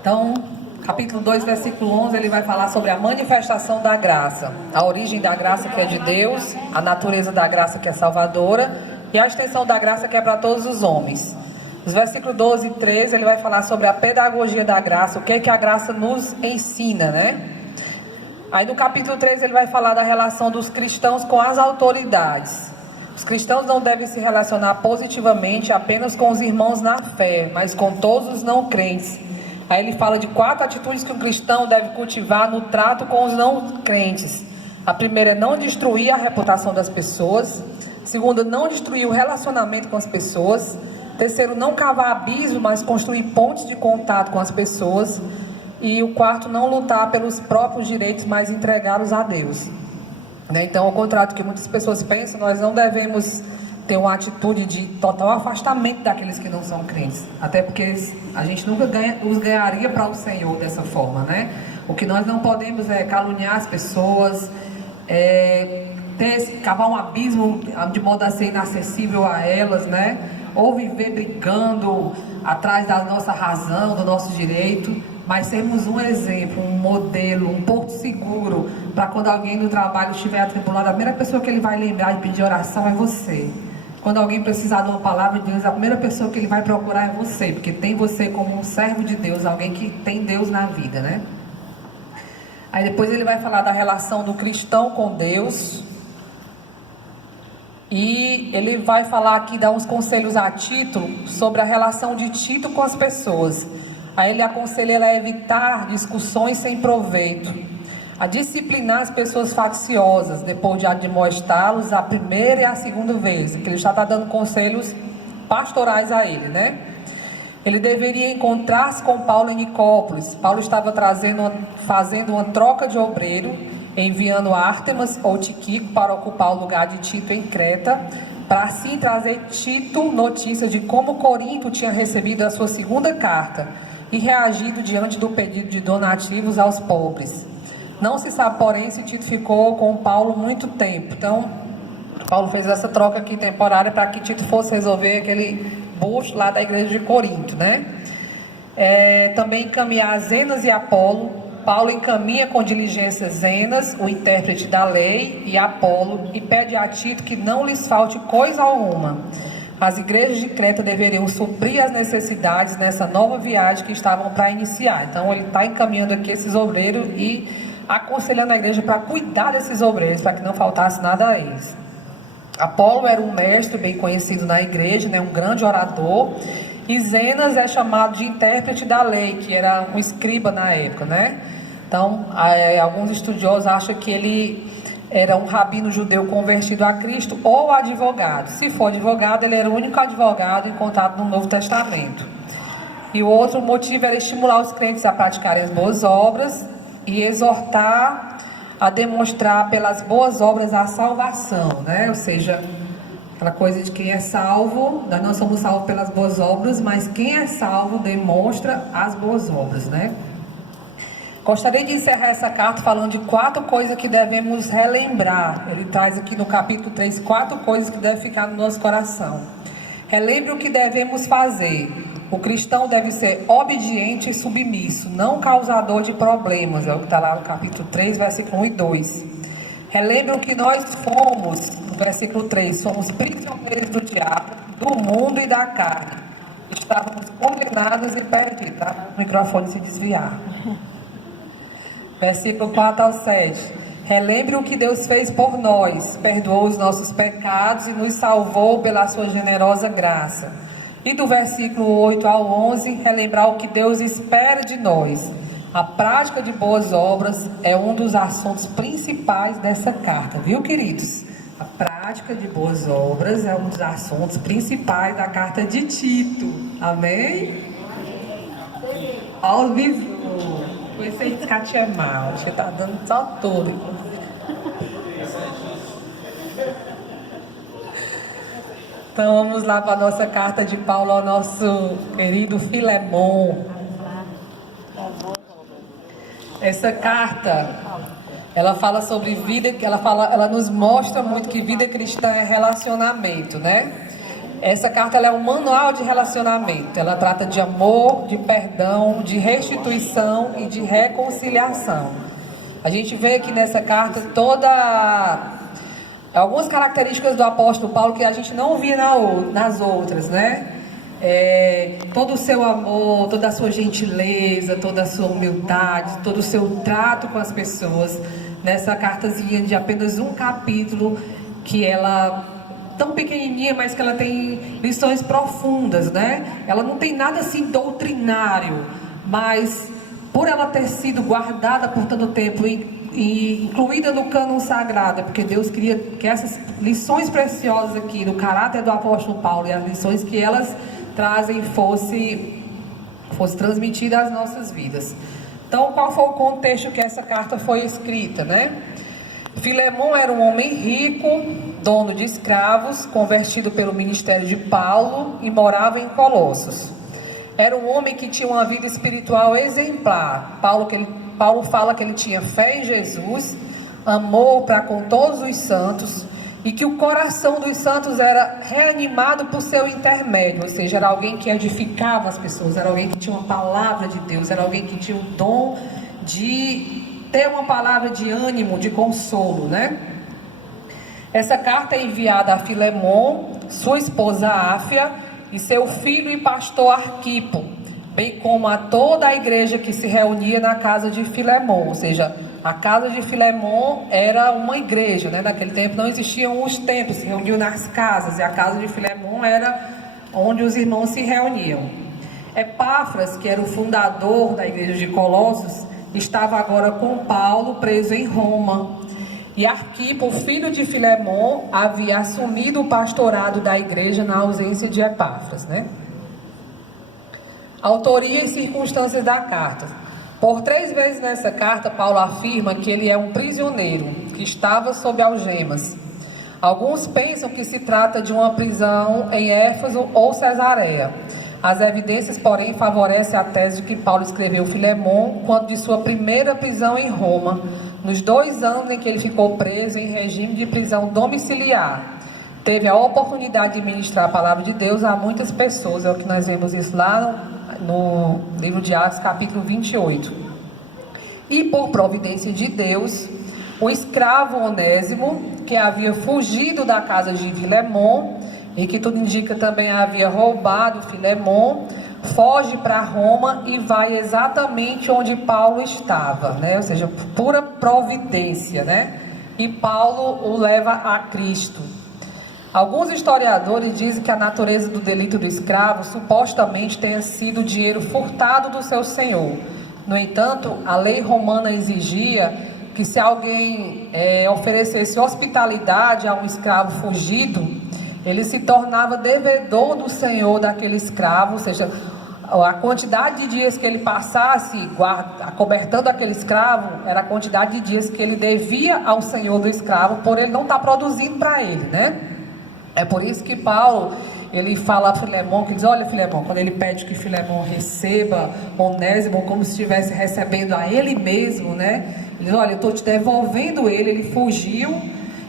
Então, capítulo 2, versículo 11, ele vai falar sobre a manifestação da graça. A origem da graça que é de Deus, a natureza da graça que é salvadora e a extensão da graça que é para todos os homens. Os versículos 12 e 13, ele vai falar sobre a pedagogia da graça, o que é que a graça nos ensina, né? Aí no capítulo 3 ele vai falar da relação dos cristãos com as autoridades. Os cristãos não devem se relacionar positivamente apenas com os irmãos na fé, mas com todos os não crentes. Aí ele fala de 4 atitudes que um cristão deve cultivar no trato com os não crentes. A primeira é não destruir a reputação das pessoas. Segunda, não destruir o relacionamento com as pessoas. Terceiro, não cavar abismo, mas construir pontes de contato com as pessoas. E o quarto, não lutar pelos próprios direitos, mas entregá-los a Deus. Então, ao contrário do que muitas pessoas pensam, nós não devemos ter uma atitude de total afastamento daqueles que não são crentes. Até porque a gente nunca os ganharia para o Senhor dessa forma, né? O que nós não podemos é caluniar as pessoas, cavar um abismo de modo a ser inacessível a elas, né? Ou viver brincando atrás da nossa razão, do nosso direito, mas sermos um exemplo, um modelo, um porto seguro, para quando alguém no trabalho estiver atribulado, a primeira pessoa que ele vai lembrar de pedir oração é você. Quando alguém precisar de uma palavra de Deus, a primeira pessoa que ele vai procurar é você, porque tem você como um servo de Deus, alguém que tem Deus na vida, né? Aí depois ele vai falar da relação do cristão com Deus. E ele vai falar aqui, dar uns conselhos a Tito sobre a relação de Tito com as pessoas. Aí ele aconselha ela a evitar discussões sem proveito, a disciplinar as pessoas facciosas, depois de admoestá-los a primeira e a segunda vez, que ele já está dando conselhos pastorais a ele, né? Ele deveria encontrar-se com Paulo em Nicópolis. Paulo estava fazendo uma troca de obreiro, enviando Ártemas ou Tíquico para ocupar o lugar de Tito em Creta, para assim trazer Tito notícia de como Corinto tinha recebido a sua segunda carta e reagido diante do pedido de donativos aos pobres. Não se sabe, porém, se Tito ficou com Paulo muito tempo. Então, Paulo fez essa troca aqui temporária para que Tito fosse resolver aquele bucho lá da igreja de Corinto, né? Também encaminhar Zenas e Apolo. Paulo encaminha com diligência Zenas, o intérprete da lei, e Apolo, e pede a Tito que não lhes falte coisa alguma. As igrejas de Creta deveriam suprir as necessidades nessa nova viagem que estavam para iniciar. Então ele está encaminhando aqui esses obreiros e aconselhando a igreja para cuidar desses obreiros, para que não faltasse nada a eles. Apolo era um mestre bem conhecido na igreja, né, um grande orador, e Zenas é chamado de intérprete da lei, que era um escriba na época, né? Então, alguns estudiosos acham que ele era um rabino judeu convertido a Cristo ou advogado. Se for advogado, ele era o único advogado encontrado no Novo Testamento. E o outro motivo era estimular os crentes a praticarem as boas obras e exortar a demonstrar pelas boas obras a salvação, né? Ou seja, aquela coisa de quem é salvo, nós não somos salvos pelas boas obras, mas quem é salvo demonstra as boas obras, né? Gostaria de encerrar essa carta falando de 4 coisas que devemos relembrar. Ele traz aqui no capítulo 3 4 coisas que devem ficar no nosso coração. Relembre o que devemos fazer. O cristão deve ser obediente e submisso, não causador de problemas. É o que está lá no capítulo 3, versículo 1 e 2. Relembre o que nós fomos, no versículo 3. Somos prisioneiros do diabo, do mundo e da carne. Estávamos condenados e perdidos. Tá? O microfone se desviar. Versículo 4 ao 7. Relembre o que Deus fez por nós. Perdoou os nossos pecados e nos salvou pela sua generosa graça. E do versículo 8 ao 11, relembrar o que Deus espera de nós. A prática de boas obras é um dos assuntos principais dessa carta, viu, queridos? A prática de boas obras é um dos assuntos principais da carta de Tito. Amém? Ao vivo. Comecei a ficar te mal, você está dando só tudo. Então vamos lá para a nossa carta de Paulo ao nosso querido Filemon. Essa carta, ela fala sobre vida, ela nos mostra muito que vida cristã é relacionamento, né? Essa carta ela é um manual de relacionamento. Ela trata de amor, de perdão, de restituição e de reconciliação. A gente vê aqui nessa carta algumas características do apóstolo Paulo que a gente não via nas outras, né? Todo o seu amor, toda a sua gentileza, toda a sua humildade, todo o seu trato com as pessoas. Nessa cartazinha de apenas um capítulo, que ela tão pequenininha, mas que ela tem lições profundas, né? Ela não tem nada assim doutrinário, mas por ela ter sido guardada por tanto tempo e incluída no cânon sagrado, porque Deus queria que essas lições preciosas aqui do caráter do apóstolo Paulo e as lições que elas trazem fosse transmitida às nossas vidas. Então, qual foi o contexto que essa carta foi escrita, né? Filemon era um homem rico, dono de escravos, convertido pelo ministério de Paulo e morava em Colossos. Era um homem que tinha uma vida espiritual exemplar. Paulo fala que ele tinha fé em Jesus, amor para com todos os santos, e que o coração dos santos era reanimado por seu intermédio, ou seja, era alguém que edificava as pessoas, era alguém que tinha uma palavra de Deus, era alguém que tinha o dom de ter uma palavra de ânimo, de consolo, né? Essa carta é enviada a Filemon, sua esposa Áfia e seu filho e pastor Arquipo, bem como a toda a igreja que se reunia na casa de Filemon. Ou seja, a casa de Filemon era uma igreja, né? Naquele tempo não existiam os templos, se reuniam nas casas, e a casa de Filemon era onde os irmãos se reuniam. Epáfras, que era o fundador da igreja de Colossos, estava agora com Paulo preso em Roma. E Arquipo, filho de Filemon, havia assumido o pastorado da igreja na ausência de Epáfras, né? Autoria e circunstâncias da carta. Por 3 vezes nessa carta, Paulo afirma que ele é um prisioneiro, que estava sob algemas. Alguns pensam que se trata de uma prisão em Éfeso ou Cesareia. As evidências, porém, favorecem a tese de que Paulo escreveu Filemon quando de sua primeira prisão em Roma, nos 2 anos em que ele ficou preso em regime de prisão domiciliar. Teve a oportunidade de ministrar a palavra de Deus a muitas pessoas. É o que nós vemos isso lá no livro de Atos, capítulo 28. E por providência de Deus, o escravo Onésimo, que havia fugido da casa de Filemon, e que tudo indica também havia roubado Filemon, foge para Roma e vai exatamente onde Paulo estava, né? Ou seja, pura providência, né? E Paulo o leva a Cristo. Alguns historiadores dizem que a natureza do delito do escravo supostamente tenha sido o dinheiro furtado do seu senhor. No entanto, a lei romana exigia que se alguém oferecesse hospitalidade a um escravo fugido, ele se tornava devedor do senhor daquele escravo, ou seja, a quantidade de dias que ele passasse acobertando aquele escravo era a quantidade de dias que ele devia ao senhor do escravo, por ele não estar produzindo para ele, né? É por isso que Paulo, ele fala a Filemon, que diz, olha Filemon, quando ele pede que Filemon receba Onésimo como se estivesse recebendo a ele mesmo, né? Ele diz, olha, eu estou te devolvendo ele fugiu,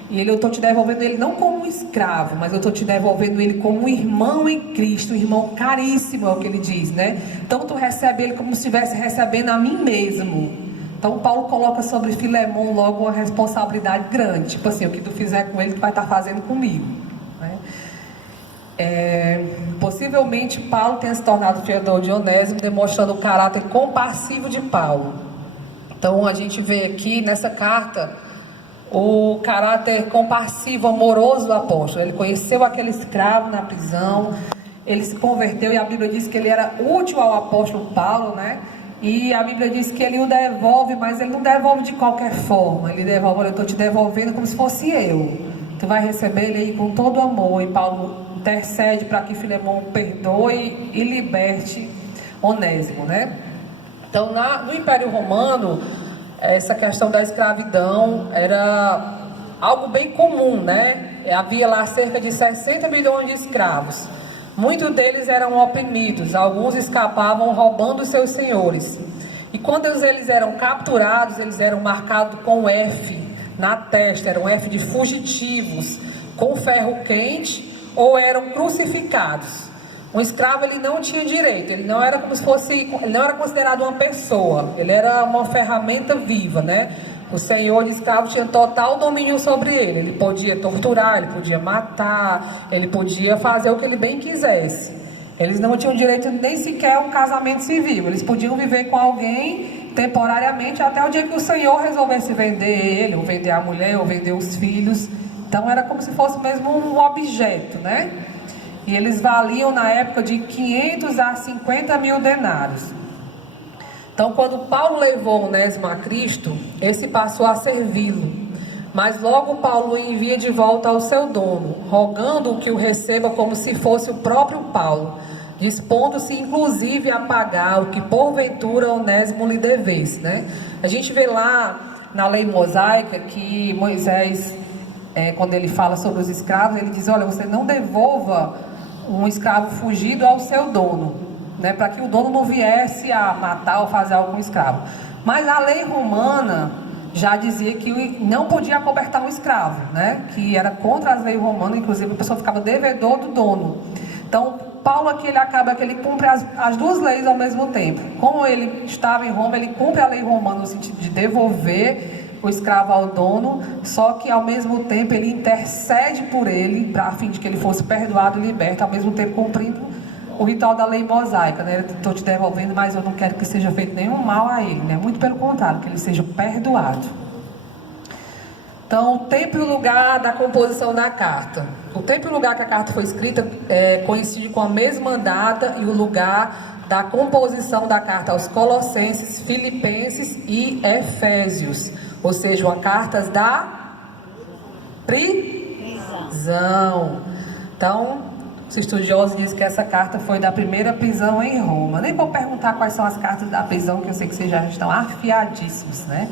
e eu estou te devolvendo ele não como um escravo, mas eu estou te devolvendo ele como um irmão em Cristo, um irmão caríssimo, é o que ele diz, né? Então tu recebe ele como se estivesse recebendo a mim mesmo. Então Paulo coloca sobre Filemon logo uma responsabilidade grande, tipo assim, o que tu fizer com ele, tu vai estar fazendo comigo, né? Possivelmente Paulo tenha se tornado fiador de Onésimo, demonstrando o caráter compassivo de Paulo. Então a gente vê aqui nessa carta o caráter compassivo, amoroso do apóstolo. Ele conheceu aquele escravo na prisão, ele se converteu e a Bíblia diz que ele era útil ao apóstolo Paulo, né? E a Bíblia diz que ele o devolve, mas ele não devolve de qualquer forma. Ele devolve, olha, eu estou te devolvendo como se fosse eu. Tu vai receber ele aí com todo amor. E Paulo intercede para que Filemon perdoe e liberte Onésimo, né? Então, no Império Romano, essa questão da escravidão era algo bem comum, né? Havia lá cerca de 60 milhões de escravos. Muitos deles eram oprimidos, alguns escapavam roubando seus senhores. E quando eles eram capturados, eles eram marcados com F na testa, era um F de fugitivos, com ferro quente ou eram crucificados. Um escravo, ele não tinha direito, ele não era como se fosse, ele não era considerado uma pessoa, ele era uma ferramenta viva, né? O senhor de escravo tinha total domínio sobre ele podia torturar, ele podia matar, ele podia fazer o que ele bem quisesse. Eles não tinham direito nem sequer a um casamento civil, eles podiam viver com alguém temporariamente até o dia que o senhor resolvesse vender ele, ou vender a mulher, ou vender os filhos. Então era como se fosse mesmo um objeto, né? E eles valiam na época de 500 a 50 mil denários. Então, quando Paulo levou Onésimo a Cristo, esse passou a servi-lo. Mas logo Paulo o envia de volta ao seu dono, rogando que o receba como se fosse o próprio Paulo, dispondo-se inclusive a pagar o que porventura Onésimo lhe devesse, né? A gente vê lá na lei mosaica que Moisés, quando ele fala sobre os escravos, ele diz: olha, você não devolva um escravo fugido ao seu dono, né, para que o dono não viesse a matar ou fazer algo com o escravo. Mas a lei romana já dizia que não podia acobertar um escravo, né, que era contra as leis romanas, inclusive a pessoa ficava devedor do dono. Então Paulo aqui, ele acaba que ele cumpre as duas leis ao mesmo tempo. Como ele estava em Roma, ele cumpre a lei romana no sentido de devolver o escravo ao dono, só que ao mesmo tempo ele intercede por ele, a fim de que ele fosse perdoado e liberto, ao mesmo tempo cumprindo o ritual da lei mosaica, né? Eu estou te devolvendo, mas eu não quero que seja feito nenhum mal a ele, né? Muito pelo contrário, que ele seja perdoado. Então, o tempo e o lugar da composição da carta. O tempo e o lugar que a carta foi escrita coincide com a mesma data e o lugar da composição da carta aos Colossenses, Filipenses e Efésios. Ou seja, cartas da prisão. Então, os estudiosos dizem que essa carta foi da primeira prisão em Roma. Nem vou perguntar quais são as cartas da prisão, que eu sei que vocês já estão afiadíssimos, né?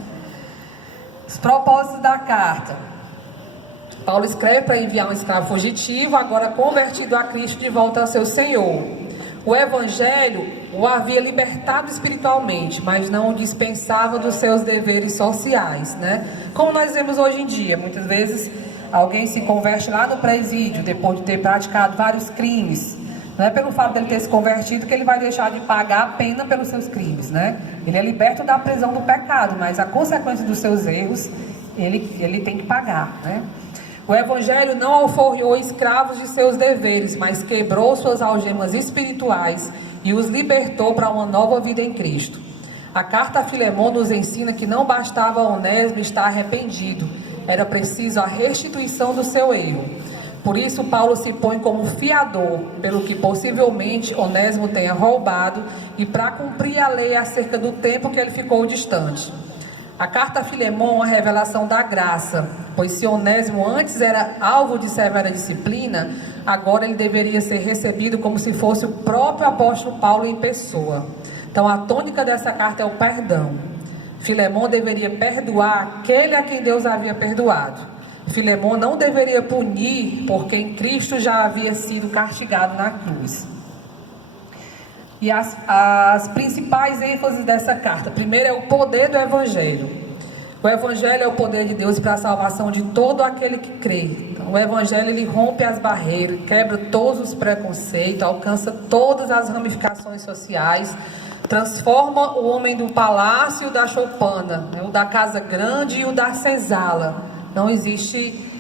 Os propósitos da carta. Paulo escreve para enviar um escravo fugitivo, agora convertido a Cristo, de volta ao seu Senhor. O Evangelho o havia libertado espiritualmente, mas não o dispensava dos seus deveres sociais, né? Como nós vemos hoje em dia, muitas vezes alguém se converte lá no presídio, depois de ter praticado vários crimes. Não é pelo fato dele ter se convertido que ele vai deixar de pagar a pena pelos seus crimes, né? Ele é liberto da prisão do pecado, mas a consequência dos seus erros, ele tem que pagar, né? O Evangelho não alforriou escravos de seus deveres, mas quebrou suas algemas espirituais e os libertou para uma nova vida em Cristo. A carta a Filemão nos ensina que não bastava Onésimo estar arrependido, era preciso a restituição do seu erro. Por isso Paulo se põe como fiador, pelo que possivelmente Onésimo tenha roubado, e para cumprir a lei acerca do tempo que ele ficou distante. A carta a Filemão é uma revelação da graça, pois se Onésimo antes era alvo de severa disciplina, agora ele deveria ser recebido como se fosse o próprio apóstolo Paulo em pessoa. Então a tônica dessa carta é o perdão. Filemão deveria perdoar aquele a quem Deus havia perdoado. Filemão não deveria punir, porque em Cristo já havia sido castigado na cruz. E as principais ênfases dessa carta. Primeiro é o poder do Evangelho. O Evangelho é o poder de Deus para a salvação de todo aquele que crê. Então, o Evangelho, ele rompe as barreiras, quebra todos os preconceitos, alcança todas as ramificações sociais, transforma o homem do palácio da choupana, né, o da casa grande e o da senzala. Não existe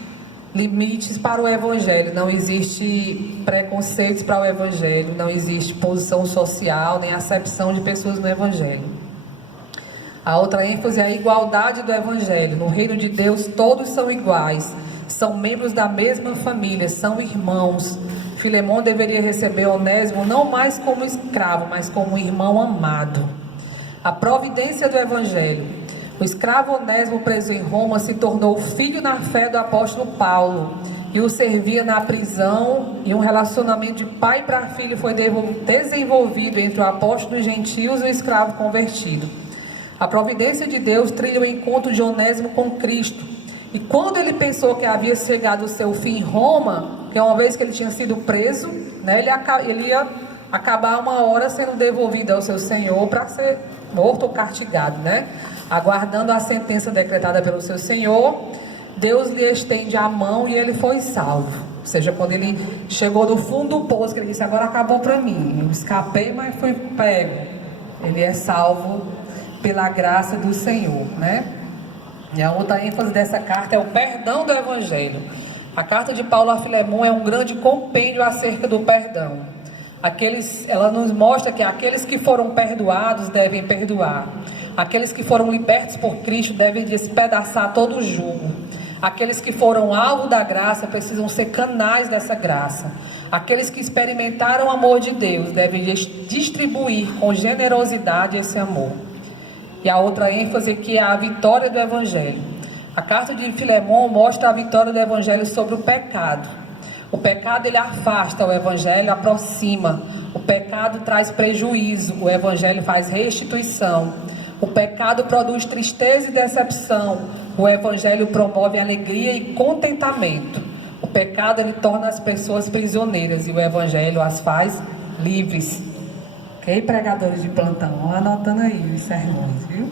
limites para o Evangelho, não existe preconceitos para o Evangelho, não existe posição social, nem acepção de pessoas no Evangelho. A outra ênfase é a igualdade do Evangelho. No reino de Deus todos são iguais, são membros da mesma família, são irmãos. Filemão deveria receber Onésimo não mais como escravo, mas como irmão amado. A providência do Evangelho. O escravo Onésimo, preso em Roma, se tornou filho na fé do apóstolo Paulo e o servia na prisão, e um relacionamento de pai para filho foi desenvolvido entre o apóstolo dos gentios e o escravo convertido. A providência de Deus trilha o encontro de Onésimo com Cristo, e quando ele pensou que havia chegado o seu fim em Roma, que uma vez que ele tinha sido preso, né, ele ia acabar uma hora sendo devolvido ao seu senhor para ser morto ou castigado, né? Aguardando a sentença decretada pelo seu senhor, Deus lhe estende a mão e ele foi salvo. Ou seja, quando ele chegou do fundo do poço, que ele disse, agora acabou para mim. Eu escapei, mas fui pego. Ele é salvo pela graça do Senhor, né? E a outra ênfase dessa carta é o perdão do Evangelho. A carta de Paulo a Filemon é um grande compêndio acerca do perdão. Ela nos mostra que aqueles que foram perdoados devem perdoar. Aqueles que foram libertos por Cristo devem despedaçar todo o jugo. Aqueles que foram alvo da graça precisam ser canais dessa graça. Aqueles que experimentaram o amor de Deus devem distribuir com generosidade esse amor. E a outra ênfase que é a vitória do Evangelho. A carta de Filemon mostra a vitória do Evangelho sobre o pecado. O pecado ele afasta, o Evangelho aproxima. O pecado traz prejuízo, o Evangelho faz restituição. O pecado produz tristeza e decepção. O Evangelho promove alegria e contentamento. O pecado ele torna as pessoas prisioneiras e o Evangelho as faz livres. Ok, pregadores de plantão, vão anotando aí os sermões, viu?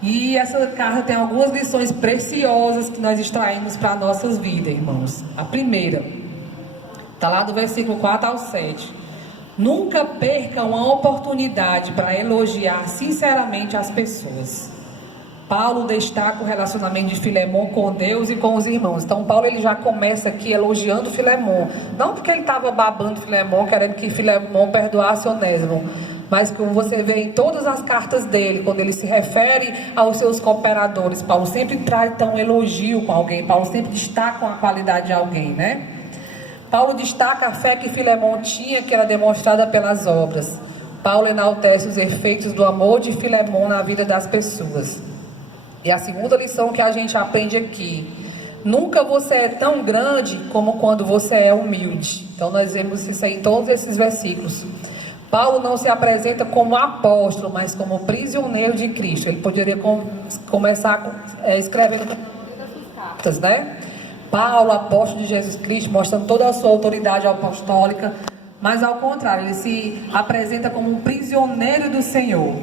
E essa carta tem algumas lições preciosas que nós extraímos para nossas vidas, irmãos. A primeira, está lá do versículo 4 ao 7. Nunca perca uma oportunidade para elogiar sinceramente as pessoas. Paulo destaca o relacionamento de Filemon com Deus e com os irmãos. Então Paulo ele já começa aqui elogiando Filemon. Não porque ele estava babando Filemon, querendo que Filemon perdoasse Onésimo, mas como você vê em todas as cartas dele, quando ele se refere aos seus cooperadores, Paulo sempre traz um elogio com alguém. Paulo sempre destaca a qualidade de alguém, né? Paulo destaca a fé que Filemon tinha, que era demonstrada pelas obras. Paulo enaltece os efeitos do amor de Filemon na vida das pessoas. E a segunda lição que a gente aprende aqui: nunca você é tão grande como quando você é humilde. Então nós vemos isso aí em todos esses versículos. Paulo não se apresenta como apóstolo, mas como prisioneiro de Cristo. Ele poderia começar escrevendo cartas, né? Paulo, apóstolo de Jesus Cristo, mostrando toda a sua autoridade apostólica, mas ao contrário, ele se apresenta como um prisioneiro do Senhor.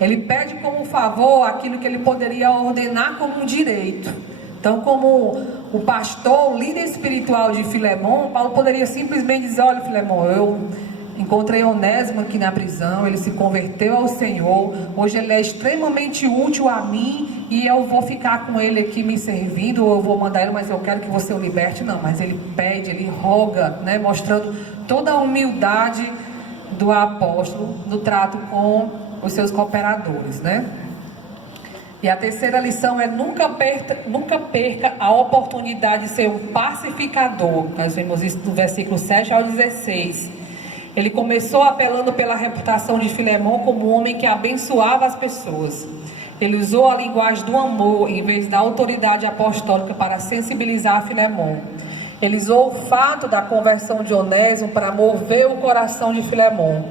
Ele pede como favor aquilo que ele poderia ordenar como um direito. Então, como o pastor, o líder espiritual de Filemon, Paulo poderia simplesmente dizer: olha, Filemon, eu encontrei Onésimo aqui na prisão, ele se converteu ao Senhor, hoje ele é extremamente útil a mim e eu vou ficar com ele aqui me servindo, ou eu vou mandar ele, mas eu quero que você o liberte. Não, mas ele pede, ele roga, né, mostrando toda a humildade do apóstolo no trato com os seus cooperadores, né? E a terceira lição é nunca perca a oportunidade de ser um pacificador. Nós vemos isso do versículo 7 ao 16. Ele começou apelando pela reputação de Filemon como um homem que abençoava as pessoas. Ele usou a linguagem do amor em vez da autoridade apostólica para sensibilizar Filemon. Ele usou o fato da conversão de Onésimo para mover o coração de Filemon.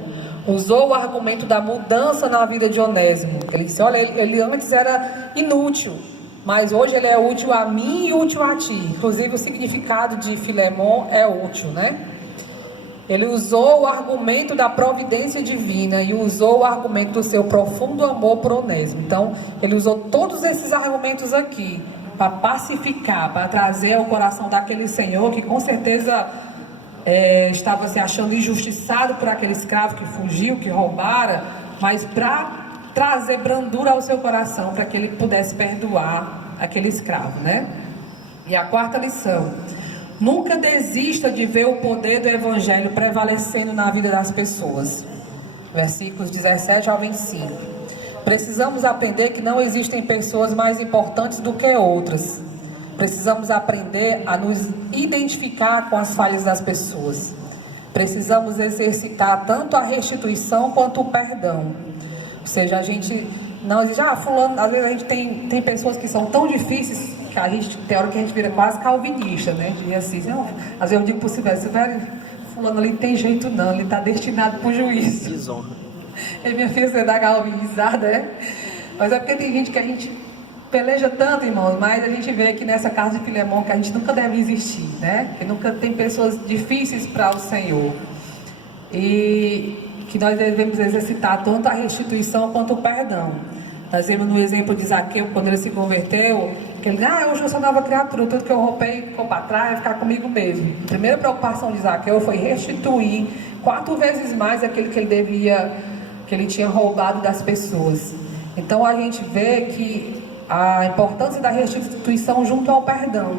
Usou o argumento da mudança na vida de Onésimo. Ele disse: olha, ele antes era inútil, mas hoje ele é útil a mim e útil a ti. Inclusive o significado de Filemon é útil, né? Ele usou o argumento da providência divina e usou o argumento do seu profundo amor por Onésimo. Então, ele usou todos esses argumentos aqui para pacificar, para trazer ao coração daquele senhor que com certeza estava se achando injustiçado por aquele escravo que fugiu, que roubara, mas para trazer brandura ao seu coração, para que ele pudesse perdoar aquele escravo, né? E a quarta lição: nunca desista de ver o poder do Evangelho prevalecendo na vida das pessoas. Versículos 17 ao 25. Precisamos aprender que não existem pessoas mais importantes do que outras. Precisamos aprender a nos identificar com as falhas das pessoas. Precisamos exercitar tanto a restituição quanto o perdão. Ou seja, a gente não diz: fulano, às vezes a gente tem pessoas que são tão difíceis que a gente, tem hora que a gente vira quase calvinista, né? De assim, não, às vezes eu digo para o Silvério: fulano ali não tem jeito não, ele está destinado para o juízo. Desonra. E minha filha, você dá calvinizada, né? Mas é porque tem gente que a gente peleja tanto, irmãos, mas a gente vê aqui nessa carta de Filemon que a gente nunca deve existir, né? Que nunca tem pessoas difíceis para o Senhor. E que nós devemos exercitar tanto a restituição quanto o perdão. Nós vemos no exemplo de Zaqueu, quando ele se converteu, que ele, hoje eu sou nova criatura, tudo que eu roubei ficou para trás, vai ficar comigo mesmo. A primeira preocupação de Zaqueu foi restituir 4 vezes mais aquilo que ele tinha roubado das pessoas. Então a gente vê que a importância da restituição junto ao perdão.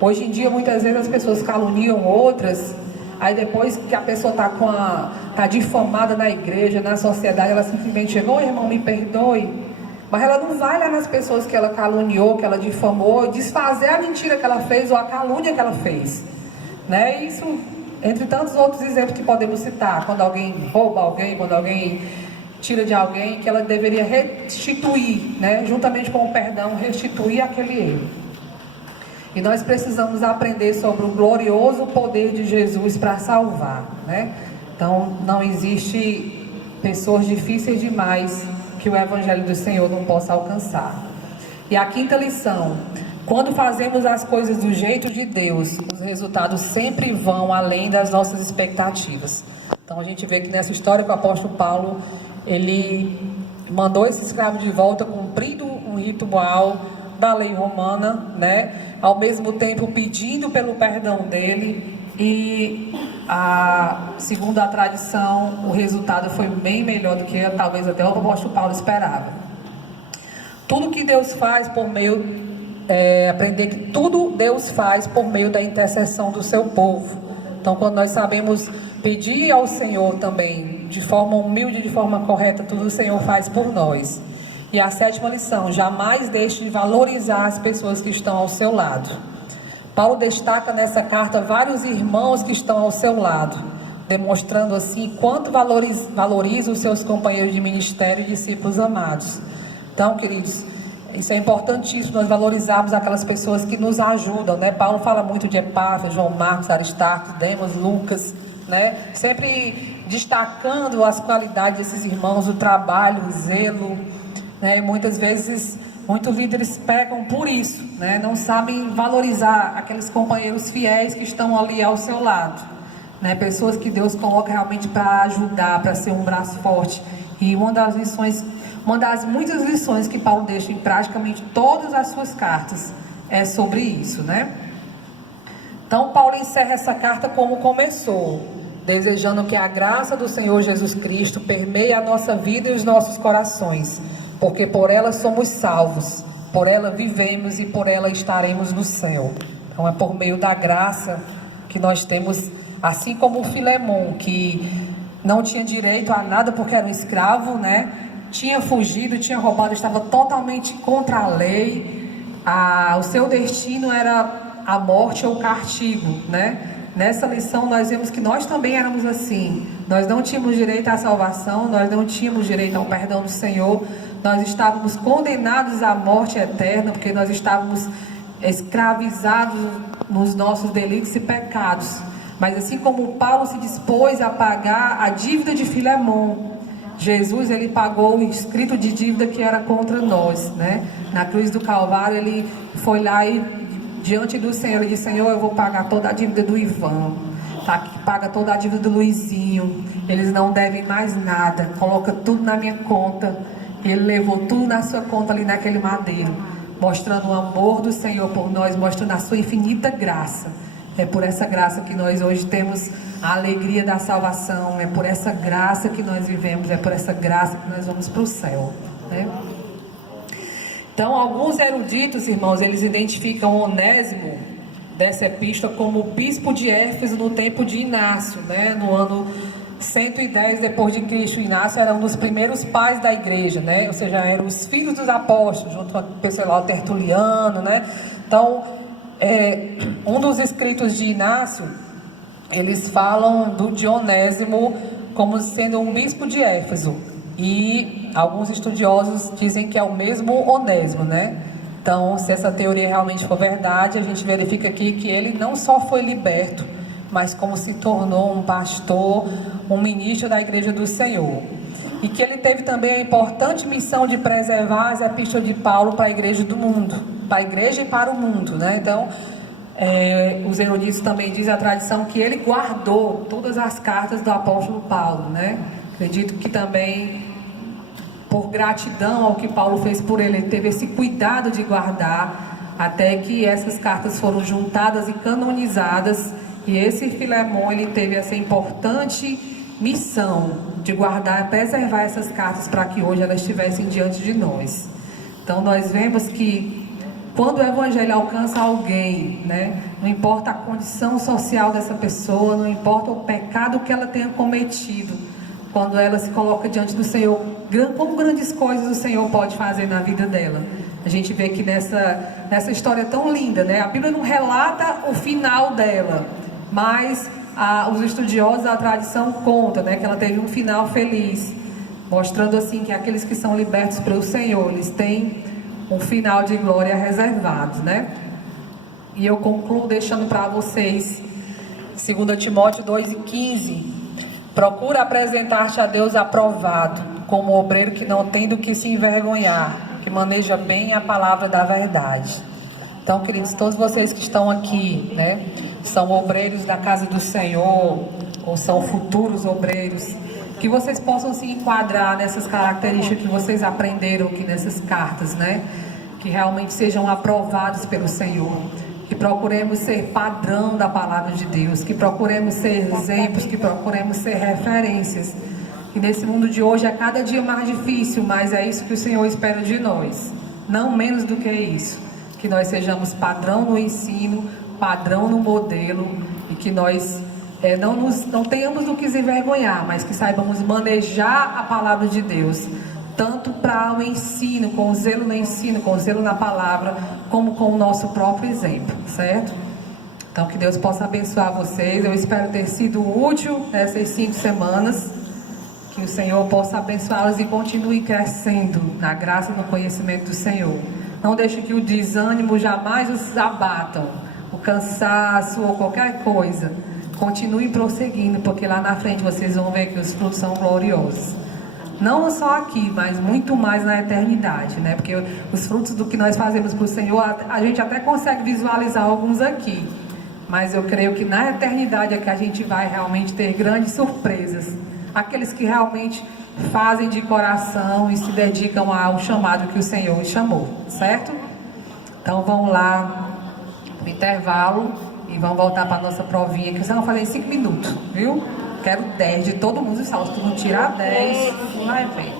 Hoje em dia, muitas vezes as pessoas caluniam outras, aí depois que a pessoa está difamada na igreja, na sociedade, ela simplesmente chega, irmão, me perdoe. Mas ela não vai lá nas pessoas que ela caluniou, que ela difamou, desfazer a mentira que ela fez ou a calúnia que ela fez. Né? Isso, entre tantos outros exemplos que podemos citar, quando alguém rouba alguém, quando alguém tira de alguém, que ela deveria restituir, né? Juntamente com o perdão, restituir aquele erro. E nós precisamos aprender sobre o glorioso poder de Jesus para salvar, né? Então, não existe pessoas difíceis demais que o Evangelho do Senhor não possa alcançar. E a 5ª lição: quando fazemos as coisas do jeito de Deus, os resultados sempre vão além das nossas expectativas. Então a gente vê que nessa história que o apóstolo Paulo, ele mandou esse escravo de volta, cumprindo um ritual da lei romana, né? Ao mesmo tempo pedindo pelo perdão dele. E segundo a tradição, o resultado foi bem melhor do que talvez até o apóstolo Paulo esperava. Tudo que Deus faz por meio, aprender que tudo Deus faz por meio da intercessão do seu povo. Então, quando nós sabemos pedir ao Senhor também, de forma humilde, de forma correta, tudo o Senhor faz por nós. E a 7ª lição: jamais deixe de valorizar as pessoas que estão ao seu lado. Paulo destaca nessa carta vários irmãos que estão ao seu lado, demonstrando assim quanto valoriza os seus companheiros de ministério e discípulos amados. Então, queridos, isso é importantíssimo, nós valorizarmos aquelas pessoas que nos ajudam, né? Paulo fala muito de Epáfras, João Marcos, Aristarco, Demas, Lucas, né? Sempre destacando as qualidades desses irmãos, o trabalho, o zelo, né? E muitas vezes muitos líderes pecam por isso, né? Não sabem valorizar aqueles companheiros fiéis que estão ali ao seu lado, né? Pessoas que Deus coloca realmente para ajudar, para ser um braço forte. E uma das muitas lições que Paulo deixa em praticamente todas as suas cartas é sobre isso, né? Então Paulo encerra essa carta como começou, desejando que a graça do Senhor Jesus Cristo permeie a nossa vida e os nossos corações, porque por ela somos salvos, por ela vivemos e por ela estaremos no céu. Então é por meio da graça que nós temos, assim como o Filemon, que não tinha direito a nada porque era um escravo, né? Tinha fugido, tinha roubado, estava totalmente contra a lei. O seu destino era a morte ou o castigo, né? Nessa lição nós vemos que nós também éramos assim. Nós não tínhamos direito à salvação, nós não tínhamos direito ao perdão do Senhor. Nós estávamos condenados à morte eterna, porque nós estávamos escravizados nos nossos delitos e pecados. Mas assim como Paulo se dispôs a pagar a dívida de Filemon, Jesus, ele pagou o escrito de dívida que era contra nós, né? Na cruz do Calvário, ele foi lá e diante do Senhor, ele disse: Senhor, eu vou pagar toda a dívida do Ivan, tá? Paga toda a dívida do Luizinho, eles não devem mais nada, coloca tudo na minha conta. Ele levou tudo na sua conta ali naquele madeiro, mostrando o amor do Senhor por nós, mostrando a sua infinita graça. É por essa graça que nós hoje temos a alegria da salvação, é por essa graça que nós vivemos, é por essa graça que nós vamos para o céu, né? Então, alguns eruditos, irmãos, eles identificam Onésimo dessa epístola como o bispo de Éfeso no tempo de Inácio, né? No ano 110 depois de Cristo. Inácio era um dos primeiros pais da igreja, né? Ou seja, eram os filhos dos apóstolos, junto com o pessoal Tertuliano, né? Então, um dos escritos de Inácio, eles falam de Onésimo como sendo um bispo de Éfeso, e alguns estudiosos dizem que é o mesmo Onésimo, né? Então, se essa teoria realmente for verdade, a gente verifica aqui que ele não só foi liberto, mas como se tornou um pastor, um ministro da igreja do Senhor, e que ele teve também a importante missão de preservar as epístolas de Paulo para a igreja do mundo, para a igreja e para o mundo, né? Então, os eruditos também dizem a tradição que ele guardou todas as cartas do apóstolo Paulo, né? Acredito que também por gratidão ao que Paulo fez por ele teve esse cuidado de guardar, até que essas cartas foram juntadas e canonizadas, e esse Filemon, ele teve essa importante missão de guardar e preservar essas cartas para que hoje elas estivessem diante de nós. Então nós vemos que quando o evangelho alcança alguém, né, não importa a condição social dessa pessoa, não importa o pecado que ela tenha cometido, quando ela se coloca diante do Senhor, como grandes coisas o Senhor pode fazer na vida dela. A gente vê que nessa história tão linda, né, a Bíblia não relata o final dela, mas os estudiosos da tradição contam, né, que ela teve um final feliz, mostrando assim que aqueles que são libertos pelo Senhor, eles têm um final de glória reservado, né? E eu concluo deixando para vocês 2 Timóteo 2:15. Procura apresentar-te a Deus aprovado, como obreiro que não tem do que se envergonhar, que maneja bem a palavra da verdade. Então, queridos, todos vocês que estão aqui, né, são obreiros da casa do Senhor, ou são futuros obreiros, que vocês possam se enquadrar nessas características que vocês aprenderam aqui nessas cartas, né? Que realmente sejam aprovados pelo Senhor, que procuremos ser padrão da palavra de Deus, que procuremos ser exemplos, que procuremos ser referências. E nesse mundo de hoje é cada dia mais difícil, mas é isso que o Senhor espera de nós, não menos do que isso, que nós sejamos padrão no ensino, padrão no modelo, e que nós não tenhamos do que se envergonhar, mas que saibamos manejar a palavra de Deus, tanto para o ensino, com zelo no ensino, com zelo na palavra, como com o nosso próprio exemplo, certo? Então que Deus possa abençoar vocês. Eu espero ter sido útil nessas 5 semanas, que o Senhor possa abençoá-los e continue crescendo na graça e no conhecimento do Senhor. Não deixe que o desânimo jamais os abatam, o cansaço ou qualquer coisa. Continue prosseguindo, porque lá na frente vocês vão ver que os frutos são gloriosos. Não só aqui, mas muito mais na eternidade, né? Porque os frutos do que nós fazemos para o Senhor, a gente até consegue visualizar alguns aqui. Mas eu creio que na eternidade é que a gente vai realmente ter grandes surpresas. Aqueles que realmente fazem de coração e se dedicam ao chamado que o Senhor chamou, certo? Então vamos lá no intervalo e vamos voltar para a nossa provinha, que eu vou fazer em 5 minutos, viu? Quero 10 de todo mundo, se tu não tirar 10, não vai ver.